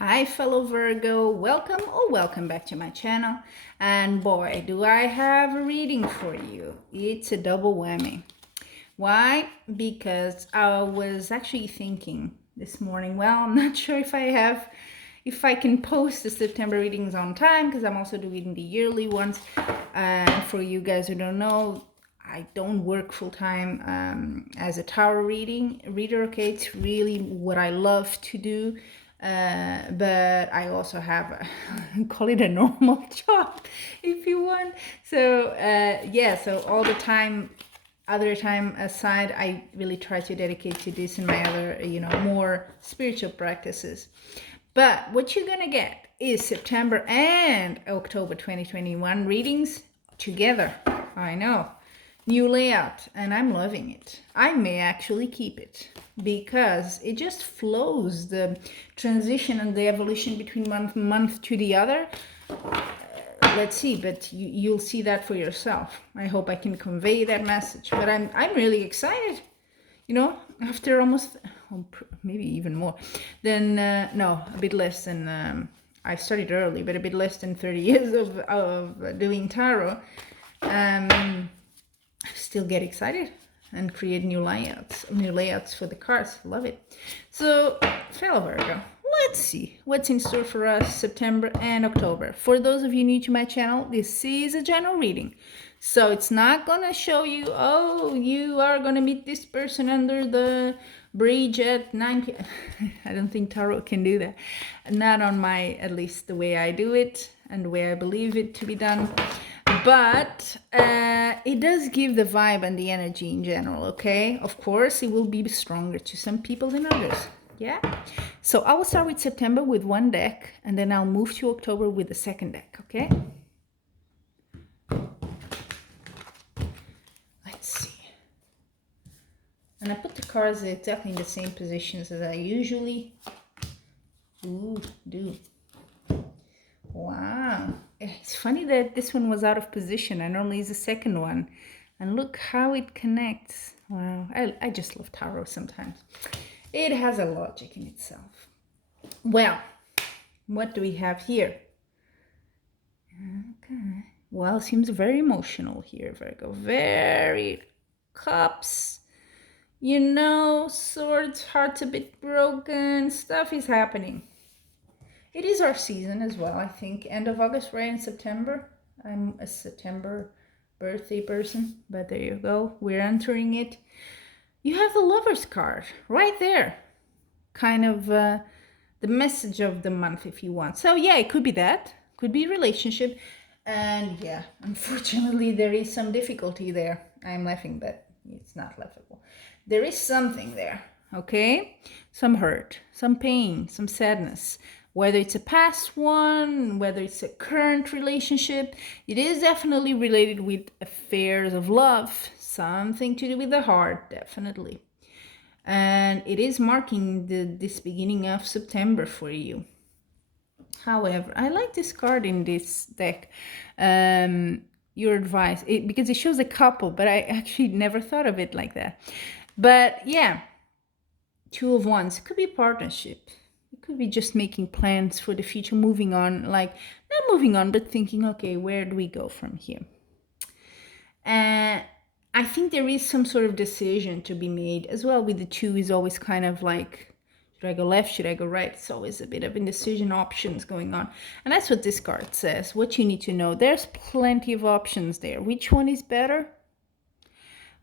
Hi fellow Virgo, welcome back to my channel. And boy, do I have a reading for you. It's a double whammy. Why? Because I was actually thinking this morning, well, I'm not sure if I can post the September readings on time because I'm also doing the yearly ones. And for you guys who don't know, I don't work full-time as a tarot reader, okay? It's really what I love to do. But I also have call it a normal job if you want. So yeah, so all the time, other time aside, I really try to dedicate to this and my other, more spiritual practices. But what you're gonna get is September and October 2021 readings together. I know. New layout, and I'm loving it. I may actually keep it because it just flows, the transition and the evolution between month to the other. Let's see, but you'll see that for yourself. I hope I can convey that message. But I'm really excited. After almost, maybe even more than, no, a bit less than, I started early, but a bit less than 30 years of doing tarot. Still get excited and create new layouts for the cards. Love it. So, fellow Virgo, let's see what's in store for us September and October. For those of you new to my channel, this is a general reading. So it's not gonna show you, oh, you are gonna meet this person under the bridge at 9 p.m. I don't think tarot can do that. Not on my, at least the way I do it and the way I believe it to be done. But it does give the vibe and the energy in general, okay? Of course, it will be stronger to some people than others, yeah? So I will start with September with one deck, and then I'll move to October with the second deck, okay? Let's see. And I put the cards exactly in the same positions as I usually do. Wow. It's funny that this one was out of position. I normally use the second one. And look how it connects. Wow. I just love tarot sometimes. It has a logic in itself. Well, what do we have here? Okay. Well, it seems very emotional here, Virgo. Very cups. Swords, hearts a bit broken. Stuff is happening. It is our season as well, I think. End of August, right in September. I'm a September birthday person, but there you go. We're entering it. You have the Lover's card right there. Kind of the message of the month, if you want. So yeah, it could be that. Could be relationship. And yeah, unfortunately, there is some difficulty there. I'm laughing, but it's not laughable. There is something there, okay? Some hurt, some pain, some sadness. Whether it's a past one, whether it's a current relationship, it is definitely related with affairs of love, something to do with the heart, definitely. And it is marking this beginning of September for you. However, I like this card in this deck. Your advice, because it shows a couple, but I actually never thought of it like that. But yeah, Two of Wands, it could be a partnership. It could be just making plans for the future, moving on, like not moving on, but thinking, okay, where do we go from here? And I think there is some sort of decision to be made as well. With the two is always kind of like, should I go left? Should I go right? It's always a bit of indecision, options going on. And that's what this card says. What you need to know. There's plenty of options there. Which one is better?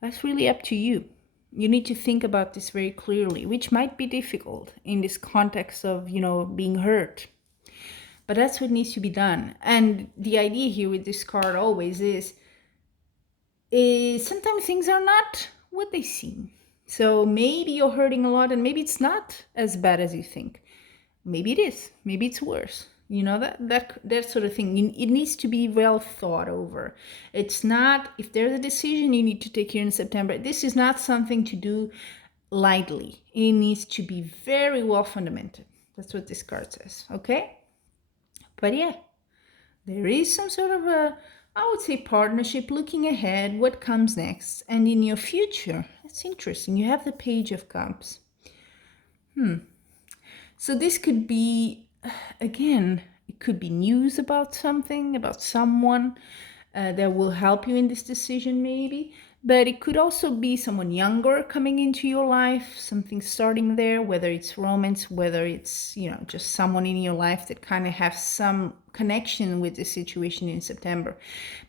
That's really up to you. You need to think about this very clearly, which might be difficult in this context of, being hurt. But that's what needs to be done. And the idea here with this card always is sometimes things are not what they seem. So maybe you're hurting a lot and maybe it's not as bad as you think. Maybe it is. Maybe it's worse. That sort of thing. It needs to be well thought over. It's not, if there's a decision you need to take here in September, this is not something to do lightly. It needs to be very well fundamented. That's what this card says, okay? But yeah, there is some sort of I would say partnership, looking ahead, what comes next, and in your future. That's interesting. You have the Page of Cups. So this could be again, it could be news about something, about someone that will help you in this decision, maybe. But it could also be someone younger coming into your life, something starting there, whether it's romance, whether it's, just someone in your life that kind of has some connection with the situation in September.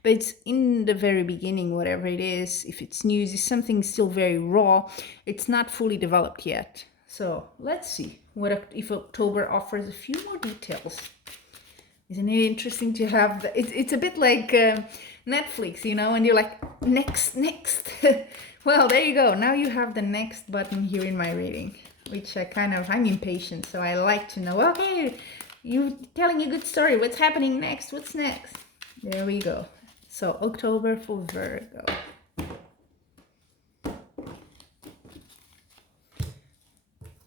But it's in the very beginning, whatever it is. If it's news, it's something still very raw. It's not fully developed yet. So let's see if October offers a few more details. Isn't it interesting to have it's a bit like Netflix, and you're like, next. Well, there you go. Now you have the next button here in my reading, which I'm impatient, so I like to know, okay, you're telling a good story. What's happening next? What's next? There we go. So October for Virgo.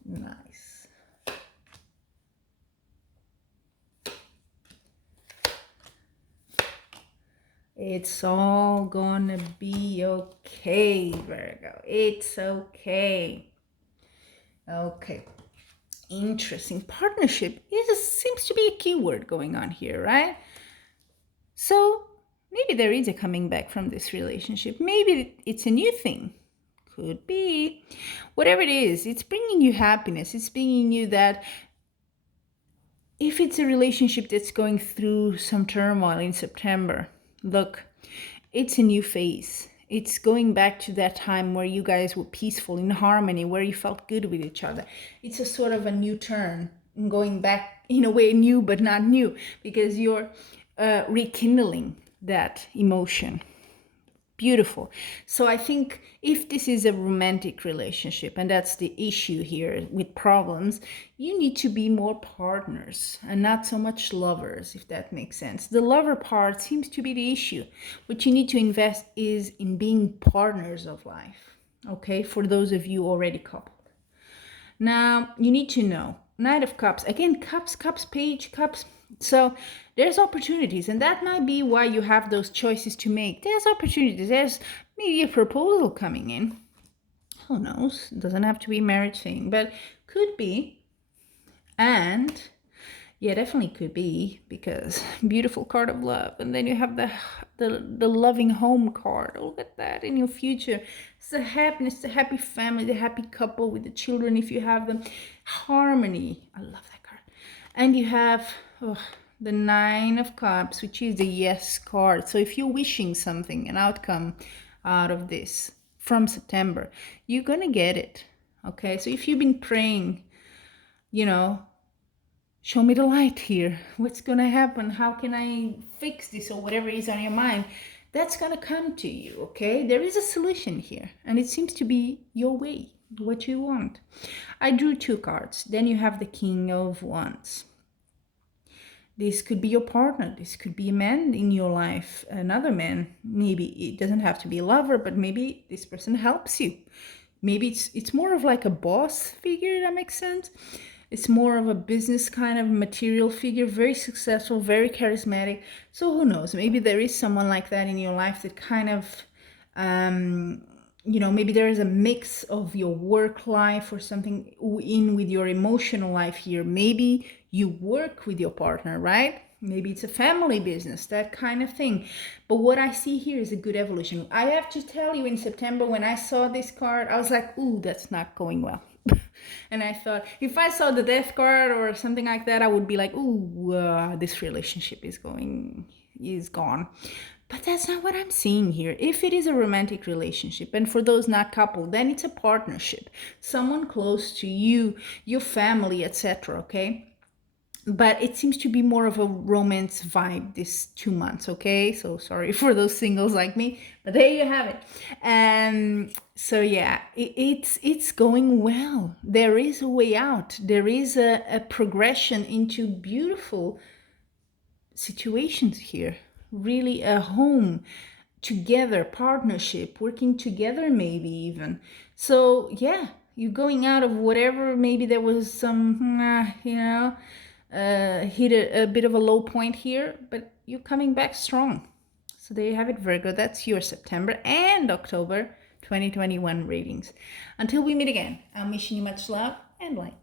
Nice. It's all gonna be okay, Virgo. It's okay. Okay. Interesting. Partnership seems to be a keyword going on here, right? So maybe there is a coming back from this relationship. Maybe it's a new thing. Could be. Whatever it is, it's bringing you happiness. It's bringing you that. If it's a relationship that's going through some turmoil in September, look, it's a new phase. It's going back to that time where you guys were peaceful, in harmony, where you felt good with each other. It's a sort of a new turn, going back in a way new but not new, because you're rekindling that emotion. Beautiful. So I think if this is a romantic relationship, and that's the issue here with problems, you need to be more partners and not so much lovers, if that makes sense. The lover part seems to be the issue. What you need to invest is in being partners of life, okay, for those of you already coupled. Now, you need to know, Knight of Cups, again, cups, page, cups. So there's opportunities, and that might be why you have those choices to make. There's opportunities. There's maybe a proposal coming in. Who knows? It doesn't have to be a marriage thing, but could be. And yeah, definitely could be, because beautiful card of love. And then you have the loving home card. Look at that in your future. It's the happiness, the happy family, the happy couple with the children if you have them. Harmony. I love that card. And you have the Nine of Cups, which is the yes card. So if you're wishing something, an outcome out of this from September, you're going to get it. Okay, so if you've been praying, show me the light here. What's going to happen? How can I fix this, or whatever is on your mind? That's going to come to you, okay? There is a solution here, and it seems to be your way, what you want. I drew 2 cards. Then you have the King of Wands. This could be your partner. This could be a man in your life, another man. Maybe it doesn't have to be a lover, but maybe this person helps you. Maybe it's more of like a boss figure, that makes sense. It's more of a business kind of material figure, very successful, very charismatic. So who knows? Maybe there is someone like that in your life that kind of, maybe there is a mix of your work life or something in with your emotional life here. Maybe you work with your partner, right? Maybe it's a family business, that kind of thing. But what I see here is a good evolution. I have to tell you, in September, when I saw this card, I was like, ooh, that's not going well. And I thought, if I saw the Death card or something like that, I would be like, ooh, this relationship is gone. But that's not what I'm seeing here. If it is a romantic relationship, and for those not coupled, then it's a partnership. Someone close to you, your family, etc., okay? But it seems to be more of a romance vibe this 2 months, okay? So sorry for those singles like me, but there you have it. So yeah, it's going well. There is a way out. There is a progression into beautiful situations here. Really a home together, partnership, working together maybe even. So yeah, you're going out of whatever, maybe there was some, hit a bit of a low point here, but you're coming back strong. So there you have it, Virgo. That's your September and October 2021 readings. Until we meet again, I'm wishing you much love and light.